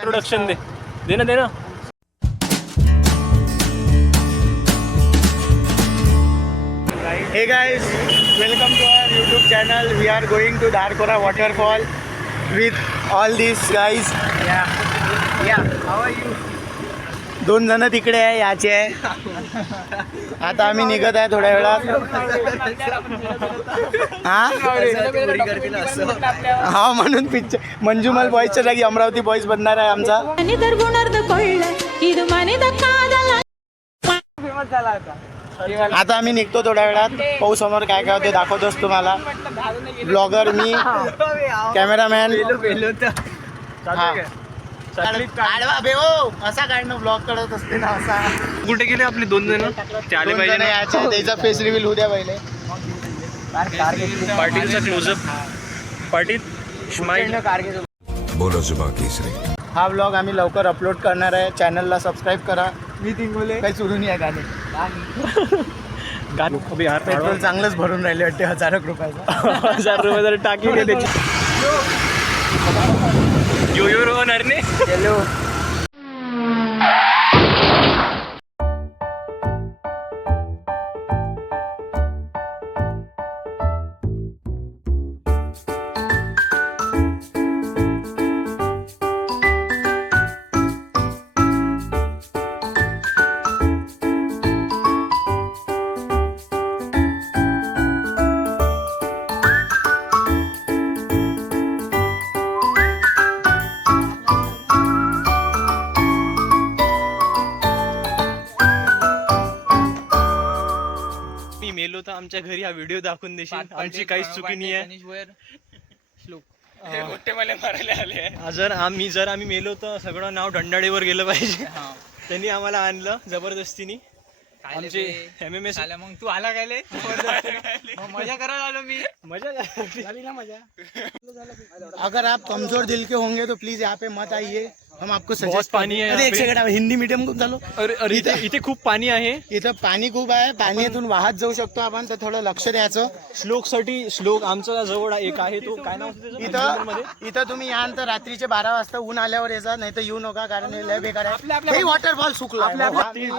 Introduction दे ना Hey guys, welcome to our YouTube channel. We are going to Dharkora waterfall with all these guys. Yeah. How are you? 2 जण तिकडे आहे, याचे आहे. आता आम्ही निघत आहे थोड्या वेळात. हा म्हणून पिक्चर मंजुमल बॉईजच्या जागी अमरावती बॉईज बनणार आहे आमचा. आता आम्ही निघतो थोड्या वेळात. पाहू समोर काय काय होते, दाखवतोच तुम्हाला. ब्लॉगर मी, कॅमेरामॅन. असा काढणं ब्लॉग करत असते ना असा. कुठे गेले आपले 2 जण? ते आले पाहिजे ना. त्याचा फेस रिव्हील होऊ द्या पहिले. पाटीलचा क्लोजअप. पाटील स्माइल. बोलो जुबा केसरी. हा ब्लॉग आम्ही लवकर अपलोड करणार आहे. चॅनलला सबस्क्राईब करा. मी तिंगोले काही सुरू नाही आहे गाणे. पेट्रोल चांगलंच भरून राहिले वाटते. 1000 रुपयाचा. 1000 रुपये जर टाकी दे त्याची. यो होणार नाही. मेलो तर आमच्या घरी हा व्हिडिओ दाखवून देशील. आमची काहीच चुकी नाही आहे. जर आम्ही मेलो तर सगळं नाव ढंडाळीवर गेलं पाहिजे. त्यांनी आम्हाला आणलं जबरदस्तीने. आमचे MMS. मग तू आला काय मजा करायला आलो मी. मजा झाली ना मजा. अगर आप कमजोर दिल के होंगे तो प्लीज यहाँ पे मत आइए. हम आपको बहुत पाणी आहे. अरे एक सेकंड, हिंदी मीडियम खूप झालो. अरे इथे खूप पाणी आहे. इथं पाणी खूप आहे. पाण्यातून वाहत जाऊ शकतो आपण, तर थोडं लक्ष द्यायचं. श्लोक आमचा जवळ एक आहे. तो काय नाव इथं तुम्ही याल तर रात्रीचे 12 वाजता ऊन आल्यावर यायचा, नाही तर येऊ नका, कारण हे लय बेकार आहे. वॉटरफॉल सुकला.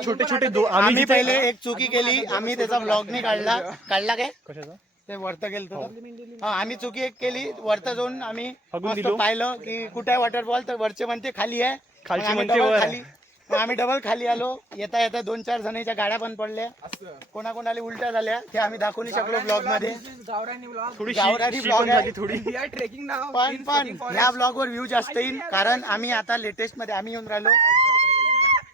छोटे आम्ही पहिले एक चुकी केली. आम्ही त्याचा ब्लॉग नाही काढला काय कशाचा ते वरत गेलो. आम्ही चुकी एक केली. वरत जाऊन आम्ही बघून पाहिलं की कुठे आहे वॉटरफॉल, तर वरचे म्हणते खाली आहे. खालची म्हणते वर. आम्ही डबल खाली आलो. येता 2-4 जणांच्या गाड्या पण पडल्या. कोणाकोणाला उलट्या झाल्या ते आम्ही दाखवू नाही शकलो ब्लॉग मध्ये. गावरानी ब्लॉग आहे थोडी. पण या ब्लॉग वर व्ह्यू जास्त येईल, कारण आम्ही आता लेटेस्ट मध्ये आम्ही येऊन राहिलो.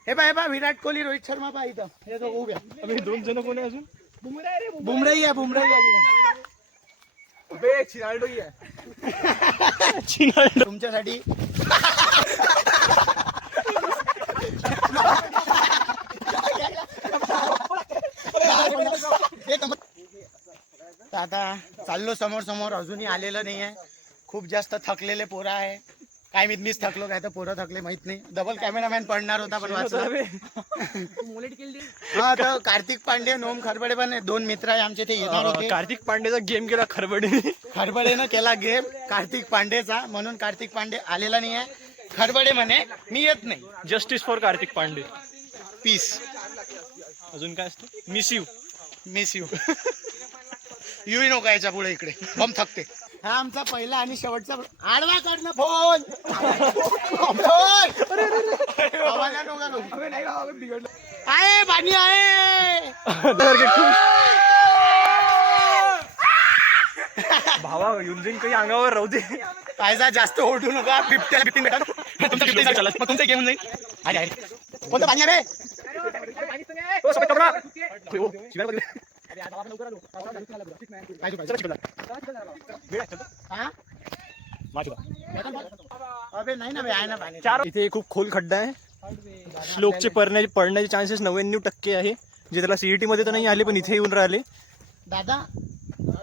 हे पा विराट कोहली, रोहित शर्मा पा इथं. हे तो उभ्या. 2 जण कोण आहे अजून? बुमराही आहे. तुमच्यासाठी आता चाललो समोर. अजूनही आलेलं नाही आहे. खूप जास्त थकलेले पोरं आहे. काय मीच थकलो काय तर पोरं थकले माहित नाही. डबल कॅमेरामॅन पडणार होता पण वाचला. हा तर कार्तिक पांडे, नोम खरबडे पण 2 मित्र आहे आमचे, ते येणार होते. कार्तिक पांडेचा गेम केला खरबडेनं केला गेम कार्तिक पांडेचा, म्हणून कार्तिक पांडे आलेला नाही आहे. खरबडे म्हणे मी येत नाही. Justice for Kartik Pandey. Peace. अजून काय असतं? Miss you. येऊ नको याच्या पुढे इकडे, बम थकते. हा आमचा पहिला आणि शेवटचा. आडवा काढणं फोन. आहे पाणी आहे. भावा येऊन जाईन काही अंगावर राहू दे. कायचा जास्त ओढू नका. 50 भेटा. तुमचं घेऊन जाईल. अरे कोणतं पाणी आहे रे? अबे नाही ना, आहे ना पाणी. इथे खूप खोल खड्डा आहे. श्लोकचे पडण्याचे चान्सेस 99% आहे. जे त्याला CET मध्ये तर नाही आले, पण इथे येऊन राहिले. दादा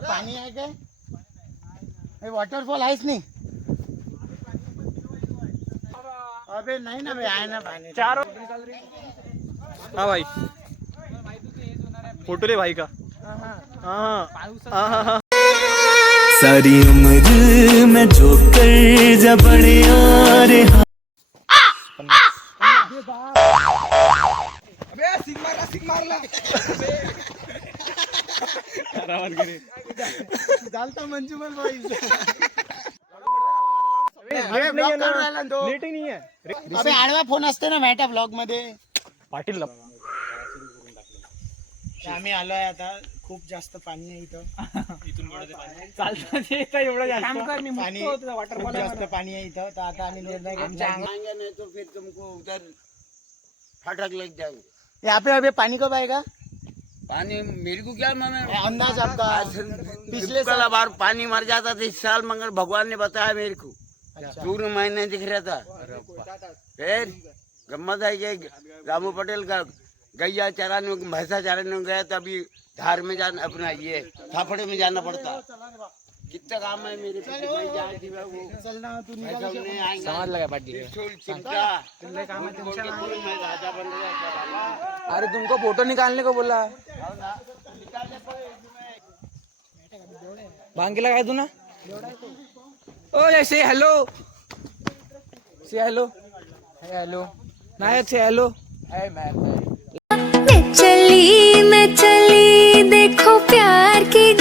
पाणी आहे काय? वॉटरफॉल आहेच नाही. अबे नाही ना, आहे ना पाणी. 4. हाँ भाई, फोटो ले भाई का. हाँ. सारी उम्र मैं जो कर जा बड़े यार चालता मंजुमल बॉईज नेट नाही आहे अबे आडवा फोन असते ना मॅटा ब्लॉग मध्ये. पाटील आम्ही आलोय आता. खूप जास्त पाणी आहे इथं. चालतं एवढं जास्त पाणी खूप जास्त पाणी आहे इथं. तर आता आम्ही निर्णय घेतला नहीं तो फिर तुमको उधर फाटक लग जाएगा. यहाँ पे अभी पानी कब आएगा? पानी मेरे को क्या मालूम. अंदाज आपका? पिछले कल बार पानी मर जाता था इस साल, मगर भगवान ने बताया मेरे को. अच्छा. जून महीने दिख रहा था. फिर गम्मत है कि रामू पटेल का गैया चराने भैंसा चराने गया तो अभी धार में जाना, अपना ये थापड़े में जाना पड़ता. कितना काम है मेरे पीछे. मैं जाए थी वो चल ना तू निकल. ऐसा नहीं आएगा. समझ लगा पाटिल. चिमटा मैं राजा बन गया. अरे तुमको फोटो निकालने को बोला. भांगीला काय तू ना. ओ से हॅलो. से हॅलो. हॅलो नाही से हॅलो. मैं चली देखो प्यार की